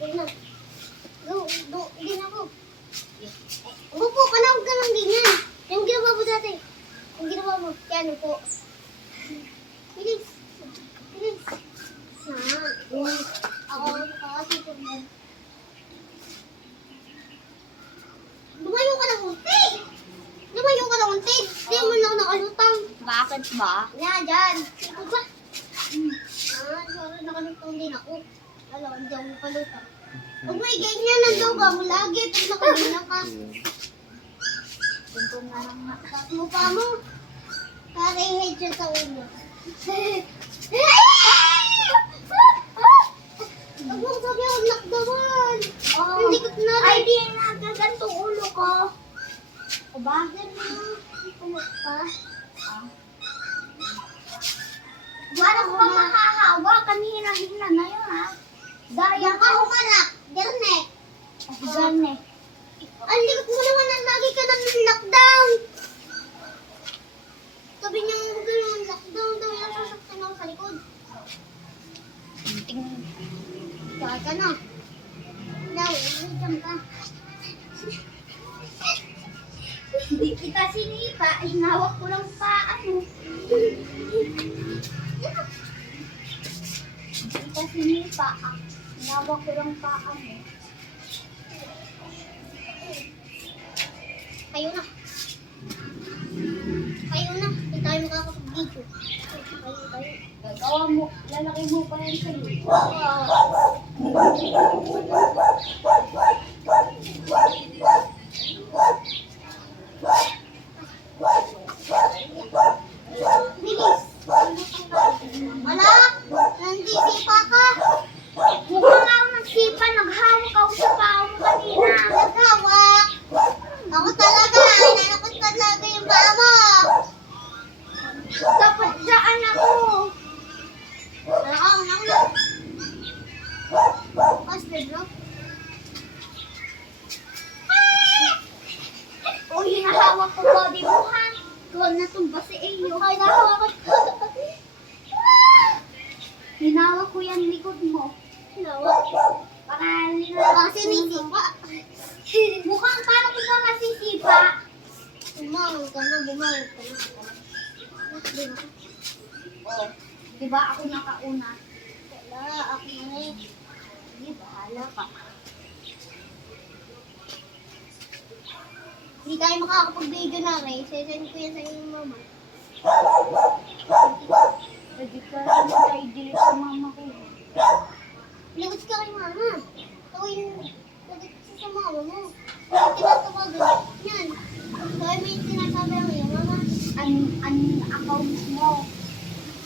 Ganyan. Din ako. Upo ka na, huwag ka lang ganyan. Yung ginawa mo dati. Yung ginawa mo. Yan, upo. Bilis. Bilis. Ako kasi ito mo. Lumayo ka ng unti. Lumayo ka ng unti. Hindi mo lang nakalutang. Bakit ba? Yan, dyan. Ito ba? Sorry, nakalutang din ako. Alam, hindi ako nakalutang. Huwag mo ganyan ang luga mo lagi. Pag nakabilang ka. Tunto na lang na. Tapos mo pa mo. Para i-head siya sa ulo. Huwag mo sabi ako nakdaman. Hindi ko na. Ay, di nagaganto ulo ko. O ba? Pumak ka. Wala ko pa makahawa. Kanina-hina na yun, ha? Daya ka humanap. Ganun eh. Gane. Ang likot mo naman na lagi ka na lockdown. Sabi niya huwag ka naman lockdown daw. Yung sasaktan ako sa likod. Kaya ka na. Daw, ulitan ka. Hindi kita sinipa. Hinawak ko lang pa, ano. Hindi kita sinipa, ah. Hinawak ko lang pa, ano. Kayo na. Kayo na. Hindi tayo makakapag-video. Kayo. Gagawa mo, lalaki mo pa yan sa'yo. Bilis. Wala. Nandisipa ka. Mukha nga ako nagsipa, naghawak ako sa pao mo kanina. Naghawak. Ako talaga. Inanakot ka talaga yung mama. Dapat daan ako. Ako. Pastor, bro. O, hinahawak ko body mo, ha? Ikaw natumba si Eyo. Ay, nahawak ko. Hinawak ko yan likod mo. Hinawak. Para Kasi nisipa. mukhang paano ko ba masisipa? Bumangon ka na. Oh, di ba ako nakauna? Wala, ako na eh. Hindi, bahala ka. Hindi tayo makakapag-video na rin. Sesend ko yan sa inyong mama. Pwede ka rin i-delete sa mama ko. Lagot ka kay mama. Ako yung lagot ka sa mama mo. May tinatawagan. Yan. Kaya may sinasabi ako yung mama. An account mo.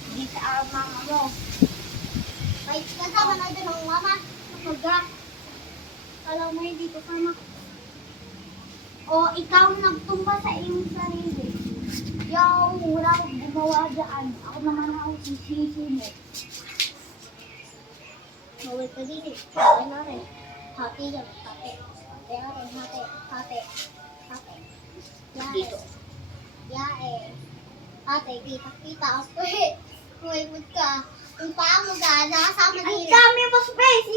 Hindi sa mama mo. May kasama na doon ng mama. Kapag alam mo hindi ko sama. O ikaw nagtumba sa iyong sarili. Yaw, wala akong gumawa dyan. Ako naman ako sisisi mo. Mawal ka dito. Hati na rin. Hati yan. Hati. Hati na rin. Hati. Yae. Dito. Yae. Hati. Kita. Okay. Huwag ka. Yung paa mo ka. Nakasama Ang din. dami mo space.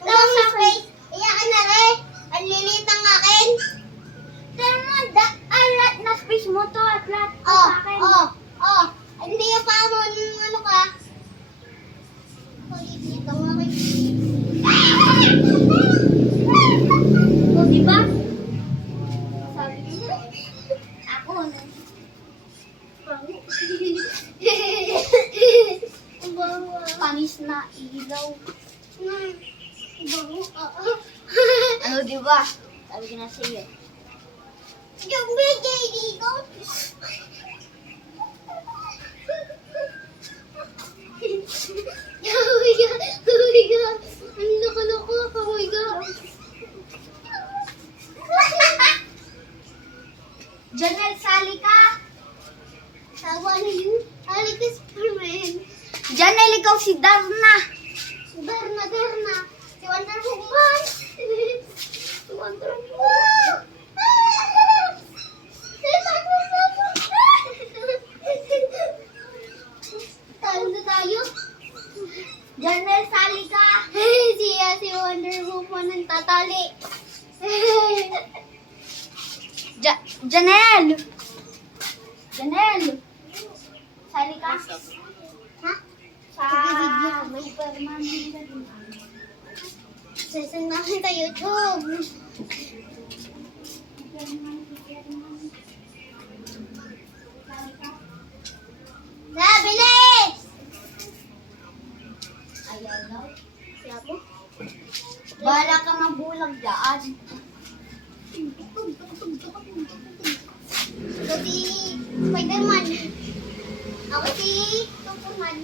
Ang dami space. Iyakan na rin. Ang lilit ng akin. Alat na space mo to at lahat ko Oh, sa akin. oh. Hindi yung paa mo. Ano ka? Lilit ang akin. O, diba? Sabi ko, ako, Ang bawa. panis na ilaw. Ang bawa. Ano, diba? Sabi ko na sa iyo. Yung bigay dito. Oh my God. Ang loko-loko. Oh my God. Janelle, sali ka. Tawa na yun. Alikas pa rin. Janelle, ikaw si Darna. Darna. Si Wonder Woman. Si Wonder Woman. Talo na tayo. Janelle, sali ka. Siya tatali. Janelle! Janelle! Sali ka? Ha? Sa May Superman. session namin sa YouTube. Na, bilis! Ayaw daw. Kaya po? Bahala ka mabulag dyan. Ito si Spider-Man. Ako si Superman.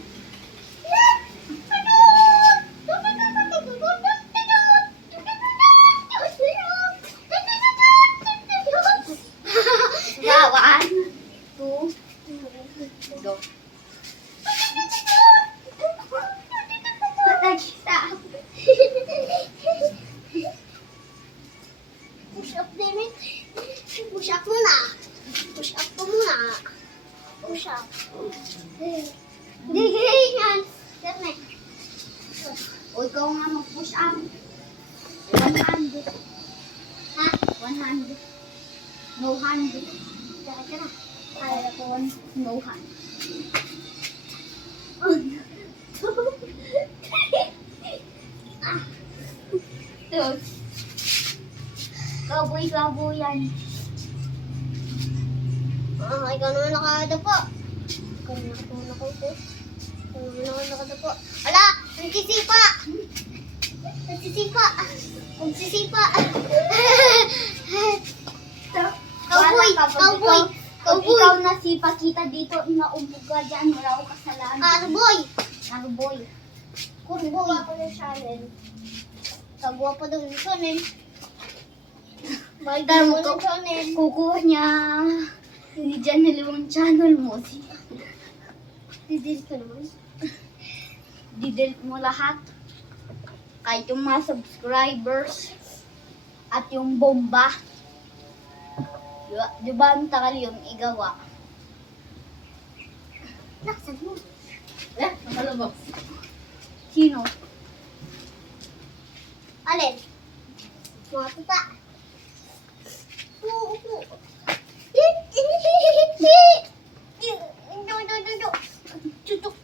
Yeah, 1, 2, go. Stop. Push up din eh. Push up muna. Push up ko muna. Push up. Hindi, ganyan. Ganyan. O ikaw nga mag-push up. 100. Ha? 100. No hand. Tara, tara. Kaya ko no hand. Ito. Kaboy yan. Ikaw naman nakadapo. Ikaw naman nakadapo. Ikaw naman nakadapo. Ala! Nagsisipa! Nagsisipa! Nagsisipa! Cowboy! Cowboy! Pag Cowboy! ikaw nasipa kita dito, inaubog ka dyan, wala akong kasalanan. Arboy! Naruboy. Kurboy! Ako ng channel. Kagwa pa daw ng channel. Mahal daw mo ng channel. Kukuha niya. Hindi dyan naliwang channel mo. Didil ka naman. Didelete mo lahat. Kahit yung mga subscribers. At yung bomba. Di ba ang takal yung igawa? Laksan mo. Nakalabas. Sino? Alin? Mga pupa. Upo. Tutok.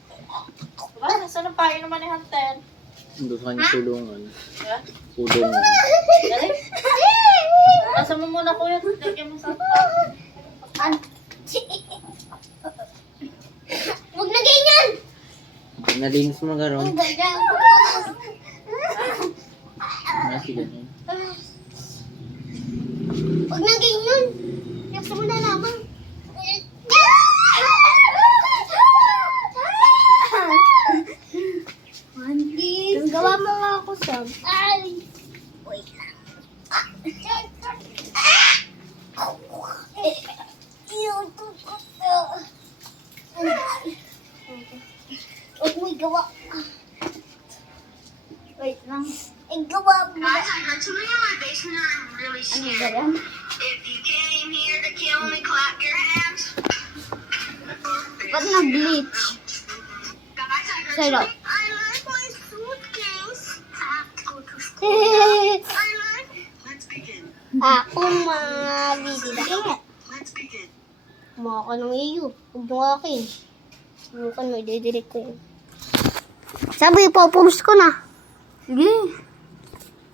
Diba? Nasaan ang payo naman ni Hunter? Doon sa kanya kulungan. Ha? Kulungan. Galing? Nasa mo muna kuya. Lagyan mo sa Huwag na ganyan! Nalinis mo na Ang garon. ganda. Nasi ganyan. Huwag na ganyan. Yaksa mo na lamang. Mantis. Gawa mo nga ako, Sam. Ay! Wait lang. Huwag mo'y gawa. Wait lang. Ay, gawa mo. Guys, I heard something in my basement and I'm really Ano ba scared. yan? If you came here to kill me, clap your hands. Ba't nag-glitch? Guys, I heard Sa'yo. something. I left my suitcase. I have to go to school. I left. Let's begin. Ako mabibida. Let's begin. Mga ka ng iyo. Huwag yung akin. Bukan mo, i-delete ko yun. Sabi, ipopost ko na. Sige.